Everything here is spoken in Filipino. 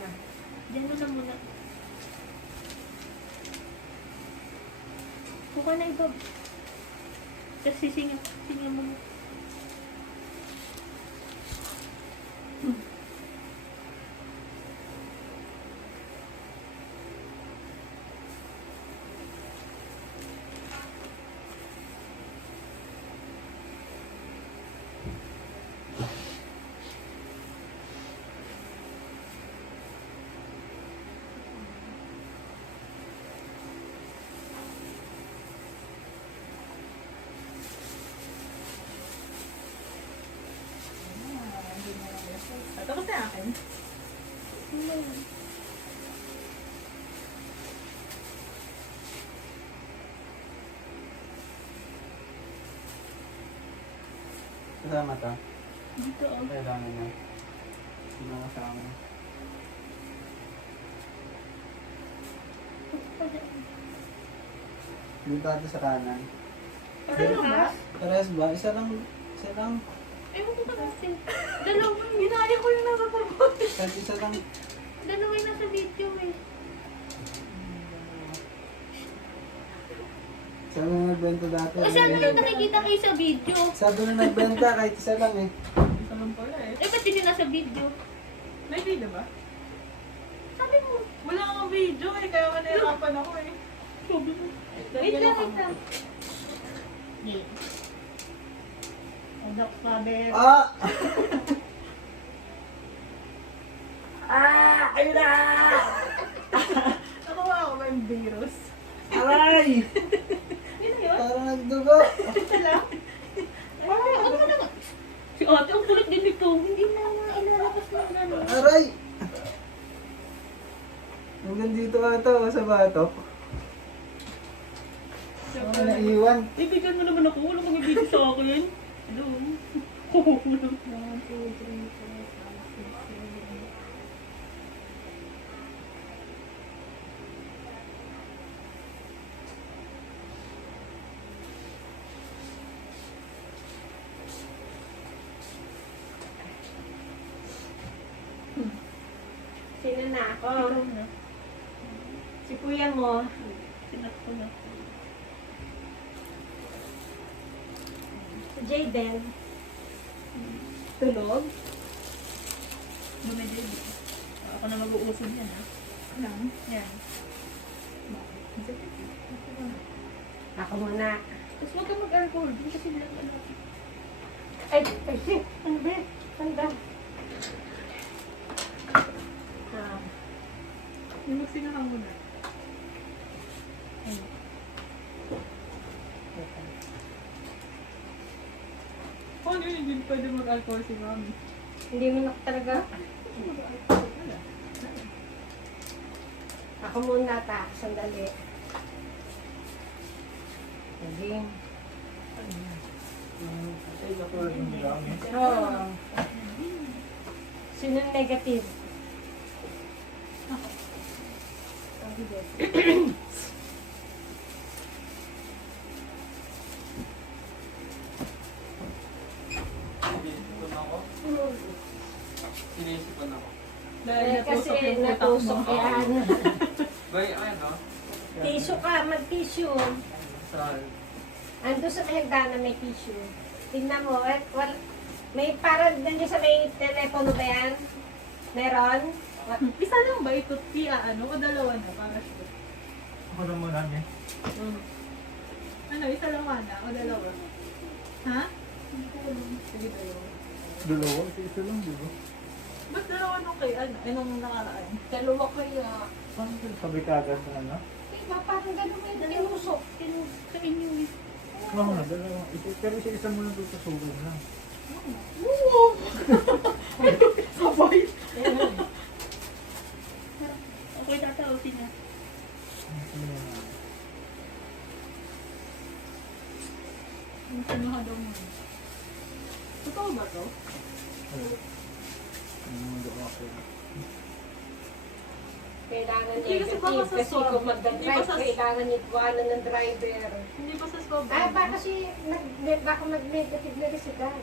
na. Diyan mo na muna. Kuha na iba. Tapos sisingin mo. Tapos na akin. Kasama ta. Dito oh. Kailangan niya. Sino kasama? Dito ata sa kanan. Parehas? Parehas ba? Isa lang. Isa lang. Ewan ko kasi. Dalawa. Ginaya ko yung nasa pagbote. Kahit isa lang. Dalawa yung nasa video eh. Sabi na nagbenta dati. Kasi ano yung nakikita kayo sa video? Sabi na nagbenta kahit isa lang eh. Isa lang pala eh. Eh, ba't hindi nasa video? May video ba? Sabi mo. Wala akong video eh, kaya manirapan ako eh. Wait lang, wait lang. Game. Ano, sabi. Ah! Ayun na! Nakuha ako ba yung virus? Aray! Yun na yun? Parang nagdugo. Isa lang? Ay, ano na nga? Si ate, ang kulit din nito. Hindi na nga ilalabas na ano. Aray! Hanggang dito ata oh, sa batok. Ano naiwan? Ibigyan mo naman ako. Wala kang ibigay sa akin. Hello? Oo. 1, 2, 3, 4, 5, 6, 7. Sino na ako? Ikaw na. Si kuya mo. Sinak ko na. Si Jayden. Tulog. Lumedyo. Ako na mag-uusog yan ha. Lang. Yan. Ako muna. Tapos huwag kang mag-alcohol. Hindi kasi nilang ano. Ay, shit. Ano ba? Tanda. Yung magsingahan mo na. Paano yun? Hindi pwede mag-alcohol si mami. Hindi mo na talaga. Ako muna ta. Sandali. Sige. Ay, katulad ng dami. Oo. Sino negative? Sabi din. Sinisipan ako. Sinisipan ako. Dahil Kasi natusok yung utak natusok mo. yan. Bay, ano? Tissue ka, mag-tissue. Saan? Ando sa pinagdaanan may tissue. Tingnan mo, may parang nandiyan sa may telepono ba yan? Meron? Isa lang ba ito? Ano? O dalawa na? Para sure. Ako na muna niya. Ano? Isa lang na? O dalawa? Ha? Sige dalawa. Dalawa? Isa lang, di ba? Ba't dalawa nung kay ano? Nung nakaraan? Dalawa kaya. Saan sabi ka agad na ano? Diba, parang gano'n may tinusok. Sa inyo eh. Oo nga, dalawa. Pero isa mo lang doon sa sugat lang. Oo! Sabay! Okay, tatawagin na. Ang sinuha daw mo. Totoo ba to? Kailangan Hindi kasi baka negative sa kasi swab. kung Hindi magdadrive, ba sa- kailangan ikuanan ng driver. Hindi ba sa swab? Ah, baka kasi baka mag-negative na rin si Dan.